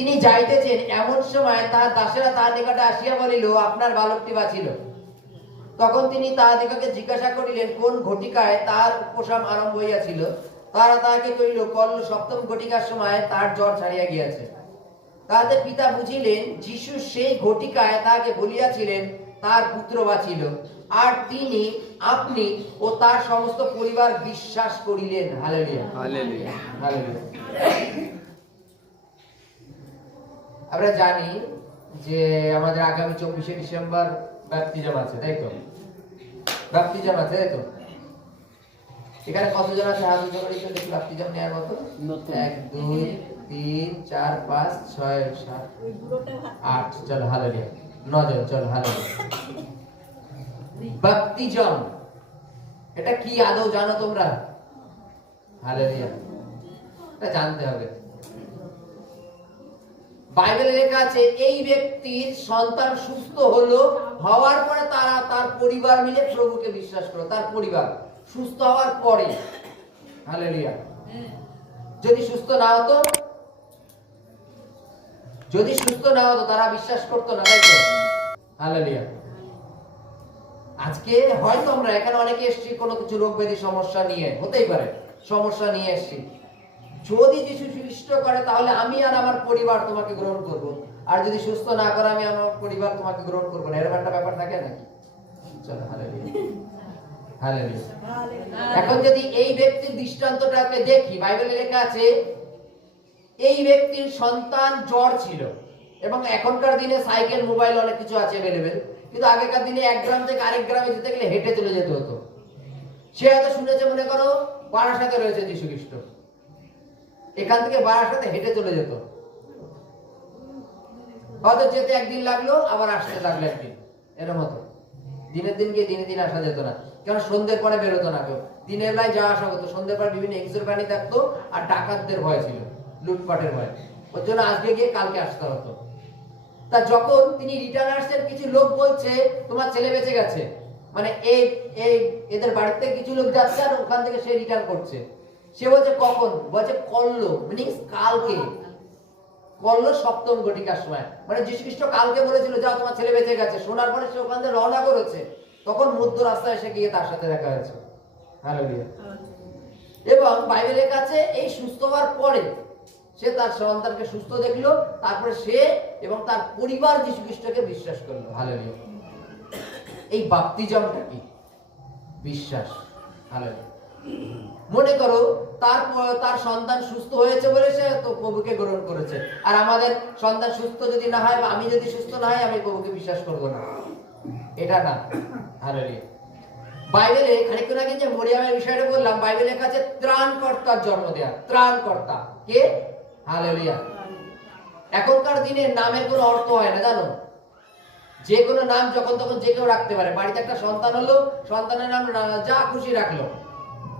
তিনি যাইতেছেন, এমন সময় তাহার দাসেরা তাহার নিকটে আসিয়া বলিল, আপনার বালকটি বাঁচিল। তখন তিনি তাহাদিগকে জিজ্ঞাসা করিলেন, কোন ঘটিকায় তাহার উপশম আরম্ভ হইয়াছিল? তারা তাহাকে কহিল, কল্ল সপ্তম ঘটিকার সময় তাহার জ্বর ছাড়িয়া গিয়াছে। তাহাদের পিতা বুঝিলেন যীশু সেই ঘটিকায় তাহাকে বলিয়াছিলেন তার পুত্র বাঁচিল, আর তিনি আপনি ও তার সমস্ত পরিবার বিশ্বাস করিলেন। Hallelujah, hallelujah, hallelujah. আমরা জানি যে আমাদের আগামী 24শে ডিসেম্বর ব্যাপটিজম আছে, তাই তো? ব্যাপটিজম আছে, তাই তো? এখানে কতজন আছে হাত উঁচু করে একটু দেখি ব্যাপটিজম নেওয়ার মতো? 1 2 3 4 5 6 7 8, চল হালেলুয়া। 9 জন, চল হালেলুয়া। ব্যাপটিজম এটা কি আদৌ জানো তোমরা? হালেলুয়া, এটা জানতে হবে। বাইবেলে লেখা আছে এই ব্যক্তির সন্তান সুস্থ হলো, হওয়ার পরে তারা তার পরিবার মিলে প্রভুকে বিশ্বাস করলো। তার পরিবার সুস্থ হওয়ার পরে। হালেলুয়া। যদি সুস্থ না হতো, যদি সুস্থ না হতো তারা বিশ্বাস করতো না, তাই তো? হালেলুয়া। আজকে হয়তো আমরা এখানে অনেকে এসেছি কোনো কিছু রোগ ব্যাধি সমস্যা নিয়ে, হতেই পারে সমস্যা নিয়ে এসেছি। যদি যিশু সুস্থ করে তাহলে আমি আর আমার পরিবার তোমাকে গ্রহণ করব, আর যদি সুস্থ না করে আমি আমার পরিবার তোমাকে গ্রহণ করব না। এরকম একটা ব্যাপার থাকে নাকি? চলো হালেলুয়া, হালেলুয়া। এখন যদি এই ব্যক্তির দৃষ্টান্তটাকে দেখি, বাইবেলে লেখা আছে এই ব্যক্তির সন্তান জ্বর ছিল, এবং এখনকার দিনে সাইকেল মোবাইল অনেক কিছু আছে अवेलेबल, কিন্তু আগেকার দিনে এক গ্রাম থেকে আরেক গ্রামে যেতে গেলে হেঁটে চলে যেতে হতো। সে হয়তো শুনেছে, মনে করো বারাসাতে রয়েছে যীশু খ্রিস্ট, এখান থেকে বারাসাতে হেঁটে চলে যেত, হয়তো যেতে একদিন লাগলো আবার আসতে লাগলো একদিন, এরকম হতো। দিনের দিন গিয়ে দিনে দিন আসা যেত না, কারণ সন্ধ্যের পরে বেরোতো না কেউ। দিনের বেলায় যাওয়া আসা হতো, সন্ধ্যের পরে বিভিন্ন হিংস্র প্রাণী থাকতো, আর ডাকাতদের ভয় ছিল, লুটপাটের ভয়। ওর জন্য আজকে গিয়ে কালকে আসতে হতো। তা যখন তিনি রিটার্ন আসছেন, কিছু লোক বলছে তোমার ছেলে বেঁচে গেছে, মানে এই এই এদের বাড়িতে কিছু লোক যাচ্ছে আর ওখান থেকে সে রিটার্ন করছে। সে বলছে কখন? বলছে কল্ল, মিনিংস কালকে, কল্ল সপ্তম ঘটিকার সময়। মানে যীশু খ্রিস্ট কালকে বলেছিল যাও তোমার ছেলে বেঁচে গেছে। শোনার পরে সে ওখান থেকে রওনা করেছে, তখন মধ্য রাস্তায় এসে গিয়ে তার সাথে দেখা হয়েছে। হালেলুয়া। এবং বাইবেলের কাছে এই সুস্থ হওয়ার পরে সে তার সন্তানকে সুস্থ দেখলো, তারপরে সে এবং তার পরিবার যীশু খ্রিস্টকে বিশ্বাস করলো। হালেলুয়া। এই বাপ্তিজমটা কি? বিশ্বাস। হালেলুয়া। মনে করো তার সন্তান সুস্থ হয়েছে বলে সে তো প্রভুকে গ্রহণ করেছে, আর আমাদের সন্তান সুস্থ যদি না হয় বা আমি যদি সুস্থ না হয় আমি প্রভুকে বিশ্বাস করব না, এটা না। হালেলুয়া। বাইবেলে খানিকক্ষণ আগে যে মরিয়মের বিষয়টা বললাম, বাইবেলের কাছে ত্রাণকর্তার জন্ম দেয়া। ত্রাণকর্তা কে? হালেলুয়া। এখনকার দিনে নামের কোনো অর্থ হয় না, জানো? যে কোনো নাম যখন তখন যে কেউ রাখতে পারে। বাড়িতে একটা সন্তান হলো, সন্তানের নাম যা খুশি রাখলো,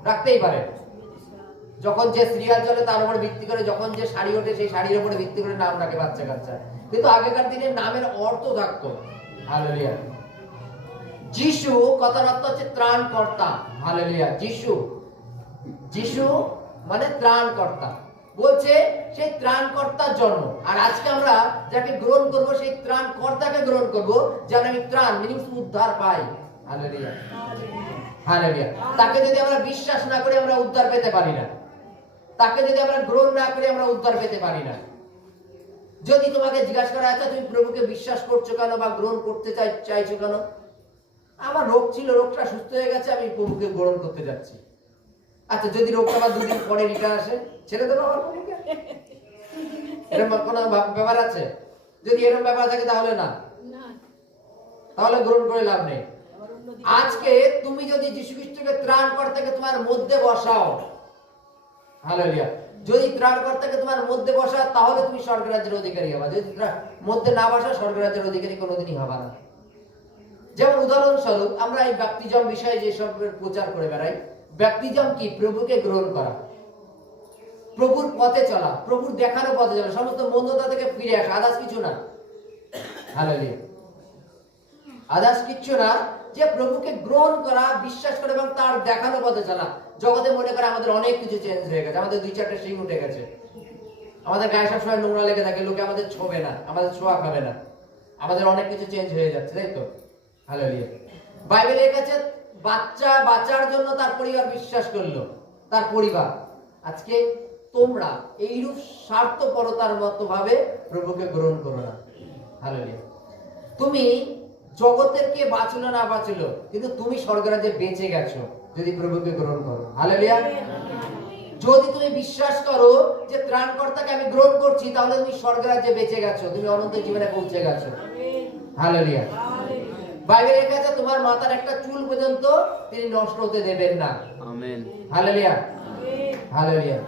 রাখতেই পারে। যখন যে সিরিয়াল চলে তার উপর ভিত্তি করে, যখন যে শাড়ি ওঠে সেই শাড়ির উপরে ভিত্তি করে নাম রাখে বাচ্চা কাচ্চা। কিন্তু আগেকার দিনে নামের অর্থ থাকতো। হালেলুয়া। যিশু কথার অর্থ হচ্ছে ত্রাণকর্তা। হালেলুয়া। যিশু, যিশু মানে ত্রাণকর্তা। বলছে সেই ত্রাণকর্তার জন্ম। আর আজকে আমরা যাকে গ্রহণ করব সেই ত্রাণকর্তাকে গ্রহণ করব, যেন আমি ত্রাণ মিনিংস উদ্ধার পাই। Hallelujah, hallelujah. তাকে যদি আমরা বিশ্বাস না করি আমরা উদ্ধার পেতে পারি না। তাকে যদি আমরা গ্রহণ না করি আমরা উদ্ধার পেতে পারি না। যদি তোমাকে জিজ্ঞাসা করা হয় তুমি প্রভুকে বিশ্বাস করছো কেন বা গ্রহণ করতে চাইছো কেন? আমার রোগ ছিল, রোগটা সুস্থ হয়ে গেছে, আমি প্রভুকে গ্রহণ করতে যাচ্ছি। আচ্ছা, যদি রোগটা আবার 2 দিন পরে রিটার্ন আসে, ছেড়ে দেবো আবার প্রভুকে? এরকম কোনো ব্যাপার আছে? যদি এরকম ব্যাপার থাকে তাহলে না, তাহলে গ্রহণ করে লাভ নেই। আজকে তুমি যদি যীশু খ্রিস্টকে ত্রাণকর্তাকে তোমার মধ্যে বসাও, হালেলুয়া, যদি ত্রাণকর্তাকে তোমার মধ্যে বসাও তাহলে তুমি স্বর্গরাজ্যের অধিকারী হবা। যদি মধ্যে না বসাও স্বর্গরাজ্যের অধিকারী কোনোদিনই হবা না। যেমন উদাহরণস্বরূপ আমরা এই ব্যাপটিজম বিষয়ে যে সব প্রচার করে বেড়াই, ব্যাপটিজম কি? প্রভুকে গ্রহণ করা, প্রভুর পথে চলা, প্রভুর দেখানো পথে চলা, সমস্ত মন্দতা থেকে ফিরে আসা, আদার্স কিছু না। হালেলুয়া। আদার্স কিছু না, যে প্রভুকে গ্রহণ করা, বিশ্বাস করা এবং তার দেখানো পথে চলা। জগতে মনে করে আমাদের অনেক কিছু চেঞ্জ হয়ে গেছে, আমাদের 2-4টা সিং উঠে গেছে, আমাদের গায়ে সবসময় নোংরা লেগে থাকে, লোকে আমাদের ছোবে না, আমাদের ছোঁয়া খাবে না, আমাদের অনেক কিছু চেঞ্জ হয়ে যাচ্ছে, তাই তো? হালেলুয়া। বাইবেলে লেখা আছে বাচ্চা বাঁচার জন্য তার পরিবার বিশ্বাস করলো, তার পরিবার। আজকে তোমরা এইরূপ স্বার্থপরতার মতো ভাবে প্রভুকে গ্রহণ করো না। হালেলুয়া। তুমি জগতের কে বাঁচলো না বাঁচলো, কিন্তু তুমি স্বর্গরাজ্যে বেঁচে গেছো যদি প্রভুকে গ্রহণ করো। হালেলুয়া। যদি তুমি বিশ্বাস করো যে ত্রাণকর্তাকে আমি গ্রহণ করছি, তাহলে তুমি স্বর্গরাজ্যে বেঁচে গেছো, তুমি অনন্ত জীবনে পৌঁছে গেছো। হালেলুয়া। বাইবেলে লেখা আছে তোমার মাথার একটা চুল পর্যন্ত তিনি নষ্ট হতে দেবেন না। আমেন। হালেলুয়া। হালেলুয়া।